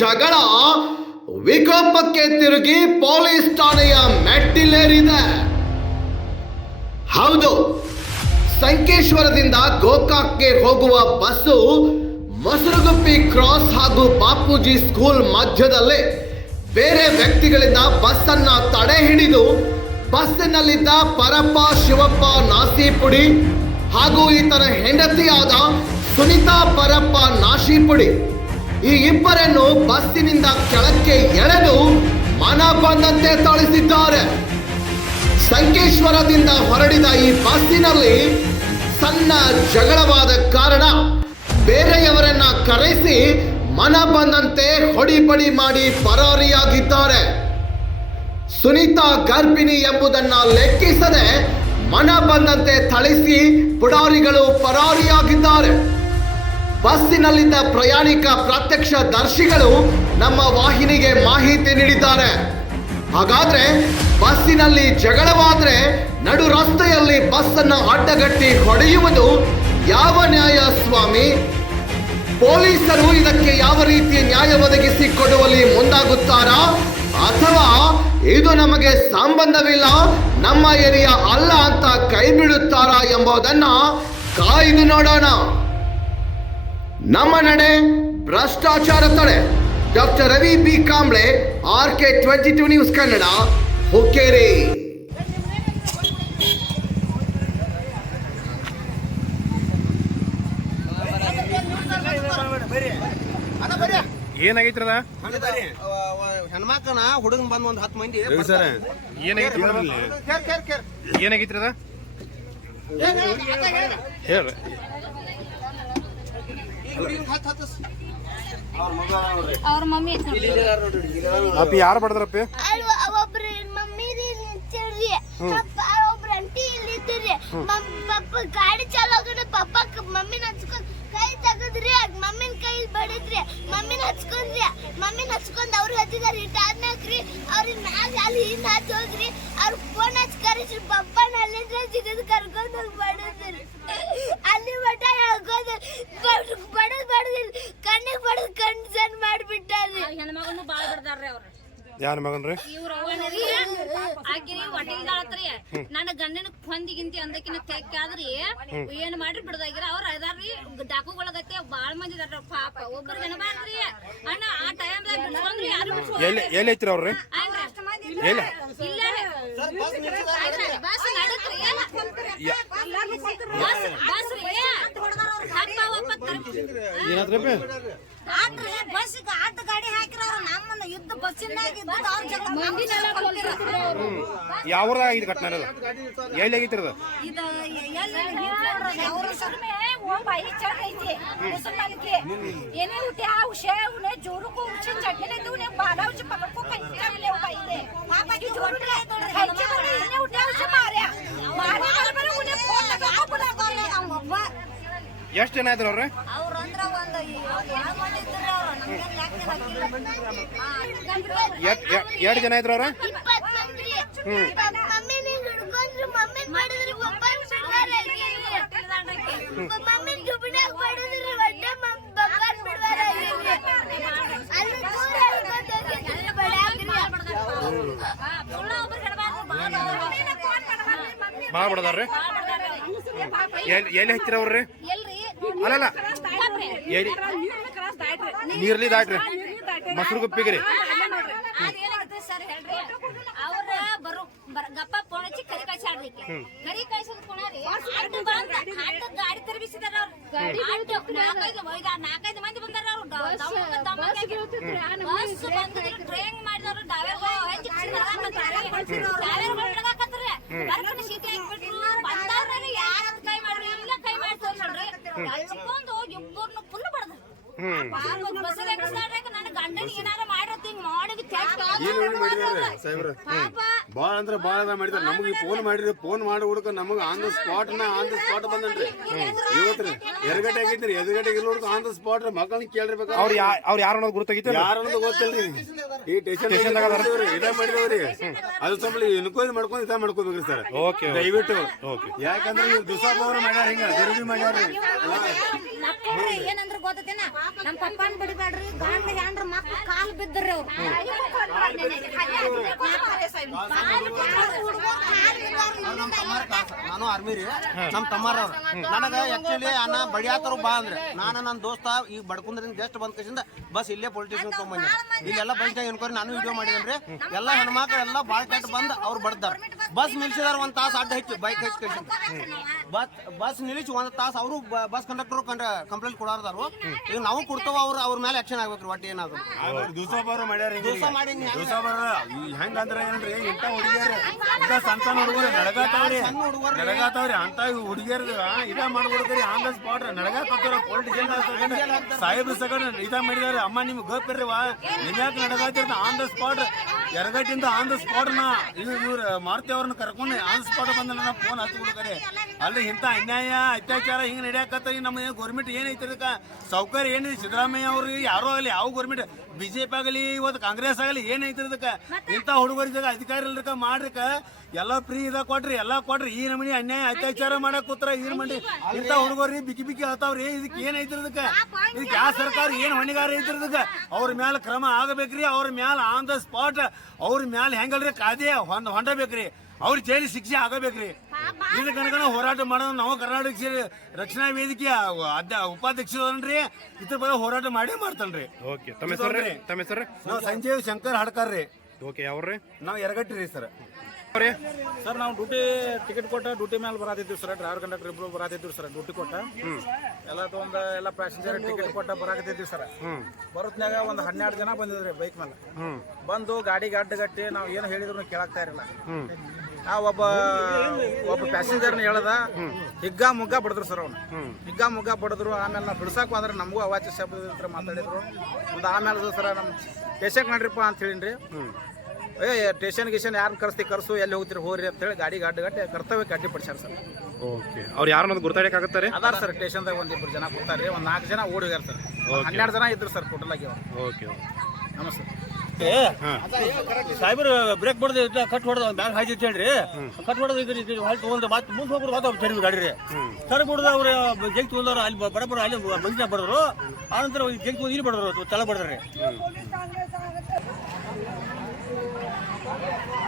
ಜಗಳ ವಿಕೋಪಕ್ಕೆ ತಿರುಗಿ ಪೊಲೀಸ್ ಠಾಣೆಯ ಮೆಟ್ಟಿಲೇರಿದೆ. ಹೌದು, ಸಂಕೇಶ್ವರದಿಂದ ಗೋಕಾಕ್ಗೆ ಹೋಗುವ ಬಸ್ಸು ಮೊಸರುಗುಪ್ಪಿ ಕ್ರಾಸ್ ಹಾಗೂ ಬಾಪೂಜಿ ಸ್ಕೂಲ್ ಮಧ್ಯದಲ್ಲಿ ಬೇರೆ ವ್ಯಕ್ತಿಗಳಿಂದ ಬಸ್ ಅನ್ನ ತಡೆ ಹಿಡಿದು ಬಸ್ಸಿನಲ್ಲಿದ್ದ ಪರಪ್ಪ, ಶಿವಪ್ಪ, ನಾಸಿಪುಡಿ ಹಾಗೂ ಈತನ ಹೆಂಡತಿಯಾದ ಸುನಿತಾ ಪರಪ್ಪ ನಾಶಿಪುಡಿ ಈ ಇಬ್ಬರನ್ನು ಬಸ್ಸಿನಿಂದ ಕೆಳಕ್ಕೆ ಎಳೆದು ಮನ ಬಂದಂತೆ ತಳಿಸಿದ್ದಾರೆ ಸಂಕೇಶ್ವರದಿಂದ ಹೊರಡಿದ ಈ ಬಸ್ಸಿನಲ್ಲಿ ಸಣ್ಣ ಜಗಳವಾದ ಕಾರಣ ಬೇರೆಯವರನ್ನ ಕರೆಸಿ ಮನ ಬಂದಂತೆ ಹೊಡಿಬಡಿ ಮಾಡಿ ಪರಾರಿಯಾಗಿದ್ದಾರೆ. ಸುನೀತಾ ಗರ್ಭಿಣಿ ಎಂಬುದನ್ನ ಲೆಕ್ಕಿಸದೆ ಮನ ಬಂದಂತೆ ಥಳಿಸಿ ಪುಡಾರಿಗಳು ಪರಾರಿಯಾಗಿದ್ದಾರೆ. ಬಸ್ಸಿನಲ್ಲಿದ್ದ ಪ್ರಯಾಣಿಕ ಪ್ರತ್ಯಕ್ಷ ದರ್ಶಿಗಳು ನಮ್ಮ ವಾಹಿನಿಗೆ ಮಾಹಿತಿ ನೀಡಿದ್ದಾರೆ. ಹಾಗಾದ್ರೆ ಬಸ್ಸಿನಲ್ಲಿ ಜಗಳವಾದ್ರೆ ನಡು ರಸ್ತೆಯಲ್ಲಿ ಬಸ್ಸನ್ನು ಅಡ್ಡಗಟ್ಟಿ ಹೊಡೆಯುವುದು ಯಾವ ನ್ಯಾಯ ಸ್ವಾಮಿ? ಪೊಲೀಸರು ಇದಕ್ಕೆ ಯಾವ ರೀತಿ ನ್ಯಾಯ ಒದಗಿಸಿ ಕೊಡುವಲ್ಲಿ ಮುಂದಾಗುತ್ತಾರಾ? ಅಥವಾ ಇದು ನಮಗೆ ಸಂಬಂಧವಿಲ್ಲ, ನಮ್ಮ ಏರಿಯಾ ಅಲ್ಲ ಅಂತ ಕೈ ಬಿಡುತ್ತಾರಾ ಎಂಬುದನ್ನ ಕಾಯ್ದು ನೋಡೋಣ. ನಮ್ಮ ನಡೆ ಭ್ರಷ್ಟಾಚಾರ ತಡೆ. Doctor Ravi B. Kamble R K twenty two news Kannada Hukkeri ಏನಾಗೈತ್ರಿ ಅದ ಹೆಣ್ಮಕ್ಕನ ಹುಡುಗನ್ ಬಂದ್ ಒಂದ್ ಹತ್ತು ಮಂದಿ ಏನಾಗೈತ್ರಿ ಮೇಡಮ್ ಕೇರ್ ಕೇರ್ ಕೇರ್ ಏನಾಗೈತ್ರಿ ಅದ ಹೇಳ್ರಿ ಈ ಹುಡುಗನ್ ಹತ್ತು ಹತ್ತು ಅವ್ರ ಮಮ್ಮಿ ಅಪ್ಪಿ ಯಾರು ಬಡದ್ರಪ್ಪ? ಅಲ್ವ ಒಬ್ರು ಮಮ್ಮಿ ನಿಂತಿರ್ರಿ. ಪಪ್ಪ ಒಬ್ರು ಅಂಟಿ ಇಲ್ಲಿದ್ರಿ ಪಪ್ಪ ಗಾಡಿ ಚಾಲೋಗಣ ಪಪ್ಪ ಮಮ್ಮಿನ ಹಚ್ಕೊಂಡ್ ಕೈ ತೆಗದ್ರಿ. ಮಮ್ಮಿನ ಕೈ ಬಡಿದ್ರಿ. ಮಮ್ಮಿನ ಹಚ್ಕೊಂಡ್ರಿ. ಮಮ್ಮಿನ ಹಚ್ಕೊಂಡ್ ಅವ್ರು ಹಚ್ಚಿದಾರ ಇಟ್ಟಾದ್ಮ್ಯಾಕ್ರಿ ಅವ್ರಿಗೆ ಮ್ಯಾಗ ಅಲ್ಲಿ ಹಿಂದ ಹಚ್ಚೋದ್ರಿ ಅವ್ರ ಫೋನ್ ಹಚ್ಚಿ ಕರೆಸ್ರಿ. ಪಪ್ಪನ ಅಲ್ಲಿಂದ ಸಿಗದ್ ಕರ್ಕೊಂಡ್ ಹೋಗಿ ಬಡಿದ್ರಿ ಅಲ್ಲಿ ಮಠ ಹೇಳ್ಕೋದು ಬಡದ್ ಬಡದಿಲ್ಲ ಕಣ್ಣಿಗೆ ಬಡದ್ ಕಣ್ ಸಣ್ಣ ಮಾಡ್ಬಿಟ್ಟಾರ್ರಿ ಹೆಣ್ಮಗನು ಬಾಳ ಬಿಡ್ತಾರ್ರಿ ಅವ್ರು. ಯಾರ ಮಗನ್ರಿ? ಇವ್ರ ಅವನರಿ ಹೊಟ್ಟೆಗಿದಾಳತ್ರಿ ನನ್ನ ಗಂಡನ ಹೊಂದಿಗಿಂತಿ ಅಂದಕಿನ ತೆಕ್ಕಾದ್ರಿ ಏನ್ ಮಾಡ್ರಿ ಬಿಡದಾಗಿರ ಅವ್ರ ಅದಾರ್ರಿ ಡಾಕುಗಳಗತ್ತೆ ಬಾಳ ಮಂದಿ ಇದಾರ ಪಾಪ. ಒಬ್ಬರು ಜನಬಾರ್ದ್ರಿ ಅಣ್ಣ ಆ ಟೈಮ್ ಬಿಡ್ಸ್ಕೊಂಡ್ರಿ ಯಾರು ಎಲ್ಲಿ ಎಲ್ಲಿ ಐತ್ರಿ ಅವ್ರಿ ಎಲ್ಲಿ? ಇಲ್ಲ ಬಸ್ ನಡಕ್ರಿ ಬಸ್ ಬಸ್ ರೀ. ಆಟ ಗಾಡಿ ನಮ್ಮನ್ನ ಯುದ್ಧ ಯಾವ ಆಗಿದೆ ಘಟನೆ ಇದು ಎಲ್ಲ ಏನೇ ಆ ಉಷೆ ಉನೆ ಜೋರುಕು ಚಟ್ನಿ ಇದ್ದು ನೀವು ಬಾಲಾವುಜಿ ಹುಟ್ಟಿ ಆ ಉಷೆ ಮಾರ್ಯ ಎಷ್ಟು ಜನ ಇದ್ರ ಅವ್ರೆ? ಅವ್ರಂದ್ರ ಒಂದ್ ಯಾವ ಮಂದಿ ಇದ್ರಿ ಅವ್ರು ನಮ್ಗೆ ಯಾಕೆ ಎರಡು ಜನ ಇದ್ರು ಅವ್ರ ಇಪ್ಪತ್ತ್ ಮಂದಿ. ಮಮ್ಮಿ ನೀನ್ ಹಿಡ್ಕೊಂಡ್ರು ಮಮ್ಮಿ ಮಾಡಿದ್ರು ಪಪ್ಪ ಮಮ್ಮಿ ದುಬ್ಬಿನಾಗ ಬಡದ್ರು ಒಟ್ಟೆ ಪಪ್ಪ ಬಿಡ್ವಾರ ಅಲ್ಲಿ ದೂರ ಹಿಡ್ಕೊಂಡ್ ಹೋಗಿದ್ರು ಬಡ್ಯಾಕ್ರಿ. ಭಾಳ ಬಡದಾರ್ರಿ ಎಲ್ಲಿ ಎಲ್ಲಿ ಹಚ್ಚಿರ ಅವ್ರಿ ಅಲ್ಲಲ್ಲ. ಎಲ್ಲಿ ನೀರ್ಲಿ ದಾಟ್ರಿ. ಮೊಸರು ಗುಪ್ಪಿಗೆ. ರೀ ಅದೇನಾಗುತ್ತೆ ಸರ್ ಹೇಳ್ರಿ? ಅವ್ರ ಬರು ಗಪ್ಪ ಫೋನ್ ಹಚ್ಚಿ ಕರಿ ಗಾಡಿ ನಾಲ್ಕೈದು ಮಂದಿ ಬಂದಾರ. ಅವ್ರು. ಟ್ರೈನ್ ಮಾಡಿದವ್ರು ಹೆಚ್ಚು ಸೀಟಿ ಹಾಕ್ಬಿಟ್ರು ಬಂದವ್ರು ಯಾರ ಕೈ ಮಾಡ್ರಿ ಇಲ್ಲ ಕೈ ಮಾಡ್ತಾರ ನೋಡ್ರಿ ಎಳ್ಕೊಂಡು ಇಬ್ಬರನ್ನು ಫುಲ್ ಬಡ್ದ ಬಸ್ ನನ್ನ ಗಂಡನಿಗೆ ಏನಾರ ಮಾಡಿರತ್ತೆ ಹಿಂಗ್ ಮಾಡಿದ್ ಪಾಪ ಬಾಳ ಅಂದ್ರೆ ಬಾಳ ಮಾಡಿದ್ರೆ ಮಾಡಿದಾರೆ ನಮಗೆ ಫೋನ್ ಮಾಡಿರಿ ಫೋನ್ ಮಾಡಿ ಹುಡುಕ ನಮಗೆ ಆನ್ ದ ಸ್ಪಾಟ್ನ ಆನ್ ದ ಸ್ಪಾಟ್ ಬಂದನ್ರಿ. ಇವತ್ರಿ ಎರಗಡೆ ಆಗಿದ್ರಿ ಎದುರುಗಡೆ ಇಲ್ಲ ಹುಡುಕ ಆನ್ ದ ಸ್ಪಾಟ್ ಮಕ್ಕಳನ್ನ ಕೇಳಿರ್ಬೇಕು? ಅವ್ರು ಅವ್ರು ಯಾರು ಅನ್ನೋದು ಗುರುತಾಗಿತ್ತು ಯಾರು ಅನ್ನೋದು ಗೊತ್ತಿಲ್ರಿ ಈ ಟೇಷನ್ ಇದೇ ಮಾಡಿದವ್ರಿ ಅದು ಸ್ವಲ್ಪ ಎನ್ಕ್ವೈರಿ ಮಾಡ್ಕೊಂಡು ಇದ ಮಾಡ್ಕೋಬೇಕ್ರಿ ಸರ್. ಓಕೆ ದಯವಿಟ್ಟು. ಓಕೆ ಯಾಕಂದ್ರೆ ಇವ್ರು ದುಸಾಬ್ ಅವ್ರು ಮಾಡ್ಯಾರ ಹಿಂಗ ದುರ್ಗಿ ಮಾಡ್ಯಾರ್ರಿ ಏನಂದ್ರೆ ಗೊತ್ತೇನ ನಮ್ ಪಪ್ಪನ್ ಬಿಡಬೇಡ್ರಿ ಗಂಡ ಹೆಂಡ್ರ ಮಕ್ಳು ಕಾಲ್ ಬಿದ್ದ್ರಿ ಅವ್ರು. మారే సైన్ ನಮ್ ತಮ್ಮಾರ್ ಕಾಸ. ನಾನು ಆರ್ಮಿ ರೀ. ನಮ್ಮ ತಮ್ಮಾರವ್ರು. ನನಗ ಆಕ್ಚುಲಿ ಅನ್ನ ಬಡಿಯಾತರು ಬಾ ಅಂದ್ರೆ. ನಾನು ನನ್ನ ದೋಸ್ತ ಈಗ ಬಡ್ಕೊಂಡ್ರಿಂದ ಜಸ್ಟ್ ಬಂದ ಕಸಿಂದ ಬಸ್ ಇಲ್ಲೇ ಪೊಲೀಸ್ ಸ್ಟೇಷನ್ ತಗೊಂಬಂದೆ ಇಲ್ಲೆಲ್ಲ ಬಂದಾಗ ಎನ್ಕ್ವೈರಿ ನಾನು ವಿಡಿಯೋ ಮಾಡಿದ್ರೆ ಎಲ್ಲ ಹೆಣ್ಮಕ್ಳು ಎಲ್ಲ ಬಾಳ್ ಕೆಟ್ಟ ಬಂದ್ ಅವ್ರು ಬಡ್ದಾರ. ಬಸ್ ನಿಲ್ಸಿದಾರ ಒಂದ್ ತಾಸ ಅಡ್ಡ ಹಚ್ಚಿ ಬೈಕ್ ಹೆಚ್ಚು ಕಳ್ಸಿಂದ. ಬಸ್ ಬಸ್ ನಿಲ್ಲಿಸಿ ಒಂದ್ ತಾಸ ಅವರು ಬಸ್ ಕಂಡಕ್ಟರ್ ಕಂಪ್ಲೇಂಟ್ ಕೊಡಾರ್ದಾರು. ಈಗ ನಾವು ಕೊಡ್ತಾವ ಅವ್ರ ಅವ್ರ ಮೇಲೆ ಆಕ್ಷನ್ ಆಗ್ಬೇಕ್ರಿ ಒಟ್ಟು ಏನಾದ್ರು. ದಿವಸ ಮಾಡ್ಯಾರ ದಿವ್ಸ ಮಾಡಿ ದಿವಸ ಬರ ಹೆಂಗ ಅಂದ್ರೆ ಏನ್ರಿ? ಇಂಥ ಹುಡುಗಿಯರು ಸಣ್ಣ ಸಣ್ಣ ಹುಡುಗರು ನಡಗಾತಾವ್ರಿ. ನಡಗಾತಾವ್ರಿ ಅಂತ ಹುಡುಗಿಯರ್ ಇದ ಮಾಡ್ಬಿಡ್ತೀರಿ ಆನ್ ದ ಸ್ಪಾಟ್ ನಡಗಾಕತ್ತಾರ ಪೊಲಿಟಿಷಿಯನ್ ಸಾಹೇಬ್ರ ಸಗಣ ಇದ ಮಾಡಿದಾರೆ. ಅಮ್ಮ ನಿಮ್ಗೆ ಗೊತ್ತಿರ್ರಿ ವಾ ನಿಮ್ಯಾಕ ನಡಗಾತಿರ್ತ ಆನ್ ದ ಸ್ಪಾಟ್ ಎರಗಟ್ಟಿಂದ ಆನ್ ದ ಸ್ಪಾಟ್ನ ಇವ್ರು ಇವ್ರ ಮಾರುತಿ ಅವ್ರನ್ನ ಕರ್ಕೊಂಡು ಆನ್ ದ ಸ್ಪಾಟ್ ಬಂದ ಫೋನ್ ಹಚ್ಚಿ ಬಿಡ್ತಾರೆ. ಅಲ್ಲಿ ಇಂತ ಅನ್ಯಾಯ ಅತ್ಯಾಚಾರ ಹಿಂಗ್ ನಡೆಯಕತ್ತ ನಮ್ಮ ಗೌರ್ಮೆಂಟ್ ಏನೈತೆ ಅದಕ್ಕೆ? ಸೌಕರ್ಯ ಏನಿದೆ ಸಿದ್ದರಾಮಯ್ಯ ಅವ್ರಿಗೆ ಯಾರೋ ಆಗಲಿ ಯಾವ ಗೌರ್ಮೆಂಟ್ ಬಿಜೆಪಿ ಆಗಲಿ ಇವತ್ತು ಕಾಂಗ್ರೆಸ್ ಆಗಲಿ ಏನೈತೆ ಅದಕ್ಕೆ? ಇಂಥ ಹುಡುಗರಿಗೆ ಅಧಿಕಾರಿ ಇಲ್ದಕ್ಕ ಮಾಡ್ರಿಕ? ಎಲ್ಲ ಫ್ರೀ ಇದ ಕೊಟ್ರಿ ಎಲ್ಲ ಕೊಟ್ರಿ. ಈ ನಮನಿ ಅನ್ಯಾಯ ಅತ್ಯಾಚಾರ ಮಾಡಕ್ ಕೂತ್ರ ಈ ಮಂಡಿ ಇಂಥ ಹುಡುಗರಿ ಬಿಕ್ಕಿ ಬಿಕ್ಕಿ ಹೇಳ್ತಾವ್ರಿ ಇದಕ್ಕೆ ಏನೈತಿ ಇದಕ್ಕ ಇದಕ್ಕೆ ಯಾವ ಸರ್ಕಾರ ಏನ್ ಹೊಣೆಗಾರ ಐತಿ ಇದಕ್ಕ ಅವ್ರ ಮ್ಯಾಲ ಕ್ರಮ ಆಗಬೇಕ್ರಿ ಅವ್ರ ಮ್ಯಾಲ ಆನ್ ದ ಸ್ಪಾಟ್ ಅವ್ರ ಮ್ಯಾಲ ಹೆಂಗಲ್ರಿ? ಕಾದೆ ಹೊಂದ ಹೊಂಡಬೇಕ್ರಿ ಅವ್ರ ಜೈಲಿ ಶಿಕ್ಷೆ ಆಗಬೇಕ್ರಿ. ಇದಕ್ಕೆ ಕನಕ ಹೋರಾಟ ಮಾಡೋದು ನಾವು ಕರ್ನಾಟಕ ಸೇರಿ ರಕ್ಷಣಾ ವೇದಿಕೆ ಅಧ್ಯ ಉಪಾಧ್ಯಕ್ಷರನ್ರಿ. ಇದ್ರ ಬಗ್ಗೆ ಹೋರಾಟ ಮಾಡೇ ಮಾಡ್ತಾನ್ರಿ. ಓಕೆ ತಮ್ಮ ಹೆಸರು ರೀ ತಮ್ಮ ಹೆಸರು ನಾವು ಸಂಜೀವ್ ಶಂಕರ್ ಹಡ್ಕರ್ ರೀ ಓಕೆ ಯಾವ್ರಿ ನಾವು ಎರಗಟ್ಟಿ ರೀ ಸರ್. ಸರ್, ನಾವು ಡ್ಯೂಟಿ ಟಿಕೆಟ್ ಕೊಟ್ಟ ಡ್ಯೂಟಿ ಮೇಲೆ ಬರಾತಿದ್ವಿ ಸರ್. ಡ್ರೈವರ್ ಕಂಡಕ್ಟರ್ ಇಬ್ಬರು ಬರಾತಿದ್ವಿ ಸರ್, ಡ್ಯೂಟಿ ಕೊಟ್ಟ. ಎಲ್ಲ ತಗೊಂಡ ಎಲ್ಲ ಪ್ಯಾಸೆಂಜರ್ ಟಿಕೆಟ್ ಕೊಟ್ಟ ಬರಾಕತ್ತಿದ್ವಿ ಸರ್. ಬರೋತ್ನಾಗ ಒಂದು ಹನ್ನೆರಡು ಜನ ಬಂದಿದ್ರಿ ಬೈಕ್ ಮೇಲೆ ಬಂದು ಗಾಡಿ ಗಡ್ಡ ಗಟ್ಟಿ ನಾವು ಏನು ಹೇಳಿದ್ರು ಕೇಳಾಕ್ತಾ ಇರಲಿಲ್ಲ. ಆ ಒಬ್ಬ ಒಬ್ಬ ಪ್ಯಾಸೆಂಜರ್ನ ಹೇಳ್ದ, ಹಿಗ್ಗ ಮುಗ್ಗ ಬಡದ್ರು ಸರ್ ಅವನು. ಹಿಗ್ಗ ಮುಗ್ಗ ಬಡದ್ರು, ಆಮೇಲೆ ನಾವು ಬಿಡ್ಸಾಕ್ ಅಂದ್ರೆ ನಮಗೂ ಅವಾಚ್ಯ ಶಬ್ದ ಮಾತಾಡಿದ್ರು. ಒಂದು ಆಮೇಲೆ ಸರ್ ನಮ್ಮ ಪೇಷಂಟ್ ನಡ್ರಿಪ್ಪ ಅಂತ ಹೇಳಿನ್ರಿ. ಏ ಸ್ಟೇಷನ್ ಗಿಷನ್ ಯಾರನ್ನ ಕರೆಸ್ತಿ ಕರ್ಸು ಎಲ್ಲಿ ಹೋಗ್ತೀರಿ ಹೋಗ್ರಿ ಅಂತ ಹೇಳಿ ಗಟ್ಟಿ ಕರ್ತವ್ಯ ಕರ್ತವ್ಯಕ್ಕೆ ಅಡ್ಡಿಪಡಿಸ್ಯಾರ ಸರ್. ಓಕೆ ಅವ್ರು ಯಾರು ಅನ್ನೋದು ಗುರ್ತಾಡಕ್ಕಾಗತ್ತಾರೆ ಅದಾರ ಸರ್ ಸ್ಟೇಷನ್ದಾಗ ಇಬ್ಬರು ಜನ ಕೊಡ್ತಾರೆ ಒಂದು ನಾಲ್ಕು ಜನ ಓಡಿ ಹೋಗ್ಯಾರ ಸರ್ ಹನ್ನೆರಡು ಜನ ಇದ್ರು ಸರ್ ಟೋಟಲ್ ಆಗಿ ಅವ್ರು. ಓಕೆ ನಮಸ್ತೆ. ಸಾಹೇಬ್ರು ಬ್ರೇಕ್ ಬಡ್ದು ಕಟ್ ಹೊಡೆದ ಬ್ಯಾಗ್ ಹಾಯ್ತಿ ಹೇಳ್ರಿ. ಕಟ್ ಹೊಡೆದ ಈಗ ಹೊಳ್ಳಿ ತಗೊಂಡ್ರೆ ಮತ್ತೆ ಮುಂದೆ ಹೋಗ್ಬಿಡು ಮಾತು ಅವ್ರು ಗಾಡಿ ರೀ ಸರ್ ಬಿಡ್ದ ಅವ್ರು ಜಗ್ ತಗೊಂಡವ್ರು ಅಲ್ಲಿ ಬರಬರ ಅಲ್ಲಿ ಮಂಜಿನ ಬಡದ್ರು. ಆನಂತರ ಜಗ್ ತಗೊಂಡು ಇಲ್ಲಿ ಬಡದ್ರು ತಲೆ ಬಡದ್ರಿ. Yeah.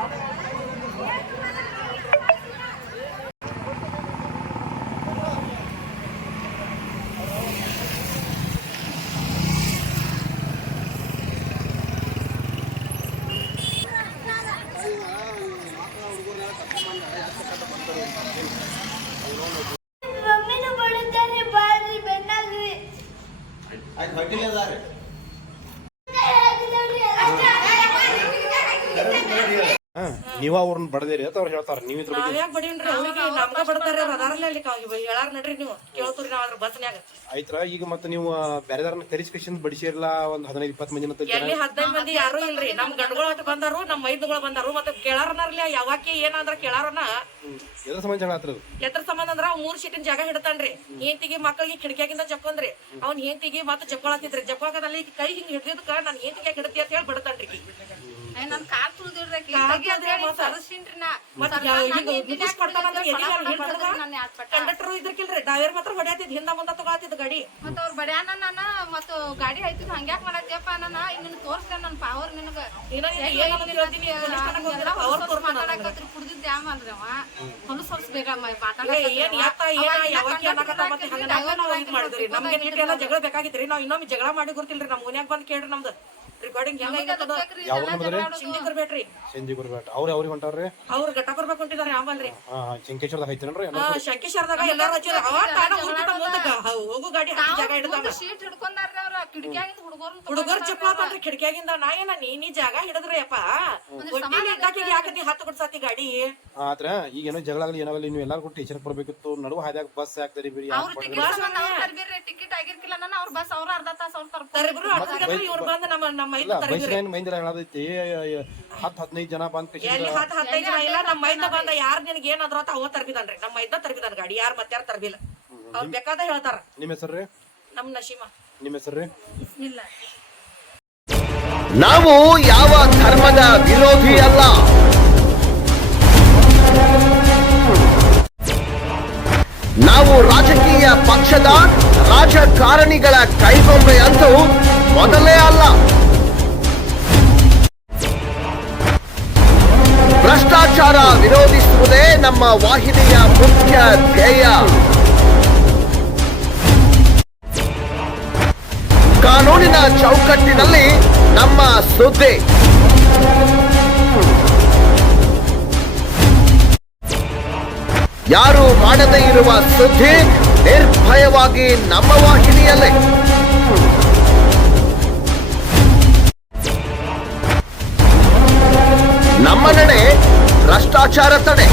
ನೀವು ಅವ್ರನ್ನ ಬಡದೇರಿ ಅಂತ ಅವ್ರು ಹೇಳ್ತಾರ. ನೀವ್ ಇದ್ರ ಬಗ್ಗೆ ನಾವ್ಯಾಕ್ ಬಡೀನ್ರಿ ಅವ್ರಿಗೆ ನಮ್ಗ ಬಡತಾರ ಅದಾರಲ್ಲ ಅಲ್ಲಿ ಹೇಳಾರ ನಡ್ರಿ ನೀವು. ಕೇಳ್ತೀರಿ ನಾವ್ ಅದ್ರ ಬಸ್ನ್ಯಾಗ. ಆಯ್ತರ? ಈಗ ಮತ್ತೆ ನೀವು ಬೇರೆದಾರನ್ನ ಕರಿಸ್ಕೇಶನ್ ಬಡಿಸಿರ್ಲ? ಒಂದ್ ಹದಿನೈದು ಇಪ್ಪತ್ತು ಮಂದಿ ಅಂತ ಎಲ್ಲಿ ಹದಿನೈದು ಮಂದಿ ಯಾರು ಇಲ್ರಿ. ನಮ್ ಗಂಡಗಳ ಅಟ್ ಬಂದಾರು ನಮ್ ಮೈದುಗಳ ಬಂದಾರು ಮತ್ತೆ ಕೇಳಾರನಾರ್ಲಿ ಯಾವಾಕಿ ಏನಂದ್ರ ಕೇಳಾರನ ಎದ್ರ ಸಂಬಂಧ ಜಗಳ ಎದ್ರ ಸಂಬಂಧ ಅಂದ್ರ ಮೂರ್ ಸೀಟಿನ ಜಾಗ ಹಿಡ್ತಾನ್ರಿ. ಹೆಂತಿಗೆ ಮಕ್ಕಳಿಗೆ ಕಿಡಕಿಯಾಗಿಂದ ಜಪ್ಕೊಂಡ್ರಿ ಅವ್ನ ಹೆಂತಿಗೆ ಮತ್ತೆ ಜಪ್ಕೊಳತಿದ್ರಿ ಜಕ್ಕೊಳಕದಲ್ಲಿ ಕೈ ಹಿಂಗ್ ಹಿಡ್ದಿದ್ಕ ನನ್ ಹೆಂತಿಗೆ ಹಿಡತಿ ಅಂತ ಹೇಳಿ ಬಿಡ್ತಾನ್ರಿ. ನನ್ ಕಾಲ್ ಕಂಡಕ್ಟರ್ ಇದ್ರಕಿಲ್ರಿ ಡ್ರೈವರ್ ಮಾತ್ರ ಹೊಡ್ಯಾತಿದ್ ಹಿಂದ ಮುಂದ ತಗೊಳತಿದ್ ಗಾಡಿ. ಮತ್ತ ಅವ್ರ ಬಡ್ಯಾನ ನಾನ ಮತ್ತ ಗಾಡಿ ಆಯ್ತು ಹಂಗ್ಯಾಕ್ ಮಾಡತ್ತಪ್ಪ ನಾನ ನಿನ್ನ ತೋರ್ಸ್ಕ ನನ್ ಪವರ್ ನಿನಗ. ಮಾತಾಡಕತ್ರಿ ಕುಡ್ದಿದ್ದ ಯಾವ ಅವ? ಹೊಲಸ್ ಜಗಳ ಬೇಕಾಗಿತ್ರಿ ನಾವ್ ಇನ್ನೊಮ್ಮೆ ಜಗಳ ಮಾಡಿ ಗುರ್ತಿಲ್ರಿ ನಮ್ ಮನ್ಯಾಗ ಬಂದ್ ಕೇಳ್ರಿ ನಮ್ದು. ರೆಕಾರ್ಡಿಂಗ್ ಹೆಂಗಾಗಿತ್ತದ ಯಾವ ಬಂದ್ರಿ ಸಿಂಧಿಕರ್ ಬೇಟ್ರಿ ಸಂಜೆ ಬರ್ಬೇಟ ಅವ್ರ ಅವ್ರಿಗೆ ಹೊಂಟಾರ್ರಿ? ಅವ್ರು ಘಟ್ಟ ಬರ್ಬೇಕು ಹೊಂಟಿದಾರೆ ಆಮಲ್ರಿ. ಹಾ ಶಂಕೇಶ್ವರದಾಗ ಐತೇನ್ರಿ ಹಾ ಶಂಕೇಶ್ವರದಾಗ ಎಲ್ಲಾರು ಹಚ್ಚಿರ ಅವ ತಾನ ಮುಂದಿನ ಮುಂದಕ್ಕ. ಹೋಗು ಗಾಡಿ ಹತ್ತಿ ಜಾಗ ಹಿಡ್ದಾನ ಶೀಟ್ ಹಿಡ್ಕೊಂಡಾರ್ರಿ ಅವ್ರ ಕಿಟಕಿಯಾಗಿಂದ ಹುಡುಗರು ಹುಡುಗರ್ ಚಪ್ಪಾತನ್ರಿ ಕಿಟಕಿಯಾಗಿಂದ. ನಾ ಏನ ನೀ ನೀ ಜಾಗ ಹಿಡಿದ್ರಿ ಅಪ್ಪ. ಒಟ್ಟಿಗೆ ಇದ್ದಾಕಿಗೆ ಯಾಕೆ ನೀ ಹತ್ತು ಬಿಡ್ಸತಿ ಗಾಡಿ? ಆದ್ರ ಈಗ ಏನೋ ಜಗಳ ಆಗಲಿ ಏನಾಗಲಿ ನೀವು ಎಲ್ಲಾರು ಕೂಡ ಟೀಚರ್ ಕೊಡ್ಬೇಕಿತ್ತು. ನಡುವ ಹಾದ್ಯಾಗ ಬಸ್ ಹಾಕ್ತಾರಿ ಬೇರೆ ಅವ್ರ ಟಿಕೆಟ್ ಆಗಿರ್ಕಿಲ್ಲ ನಾನು ಅವ್ರ ಬಸ್ ಅವ್ರ ಅರ್ಧ ತಾಸ ಅವ್ರ ಇವ್ರು ಬಂದು ನಮ್ಮ ನಮ್ಮ ಮೈದ್ ತರಿಬ್ರಿ ಬೈಸ್ಲೈನ್ ಮೈಂದಿರ ಹೇಳದೈತಿ ಹತ್ತು ಹದಿನೈದು ಜನ ಬಂದ್ ಎಲ್ಲಿ ಕಷ್ಟ ಹತ್ತು ಹದಿನೈದು ಜನ ಇಲ್ಲ ನಮ್ಮ ಮೈದ ಬಂದ ಯಾರ್ ನಿನಗೆ ಏನಾದ್ರು ಅಂತ ಅವ ತರ್ಬಿದಾನ್ರಿ. ನಮ್ಮ ಮೈದ ತರ್ಬಿದಾನ್ ಗಾಡಿ ಯಾರು ಮತ್ತಾರು ತರ್ಬಿಲ್ಲ. ಅವ್ರು ಬೇಕಾದ ಹೇಳ್ತಾರ. ನಿಮ್ಮ ನಶೀಮ. ನಿಮ್ಮ ಇಲ್ಲ. ನಾವು ಯಾವ ಧರ್ಮದ ವಿರೋಧಿ ಅಲ್ಲ. ನಾವು ರಾಜಕೀಯ ಪಕ್ಷದ ರಾಜಕಾರಣಿಗಳ ಕೈಗೊಂಬೆ ಅಂತೂ ಮೊದಲೇ ಅಲ್ಲ. ಭ್ರಷ್ಟಾಚಾರ ವಿರೋಧಿಸುವುದೇ ನಮ್ಮ ವಾಹಿನಿಯ ಮುಖ್ಯ ಧ್ಯೇಯ. ಕಾನೂನಿನ ಚೌಕಟ್ಟಿನಲ್ಲಿ ನಮ್ಮ ಸುದ್ದಿ. ಯಾರು ಮಾಡದೇ ಇರುವ ಸುದ್ದಿ ನಿರ್ಭಯವಾಗಿ ನಮ್ಮ ವಾಹಿನಿಯಲ್ಲೇ. ಭ್ರಷ್ಟಾಚಾರ ತಡೆ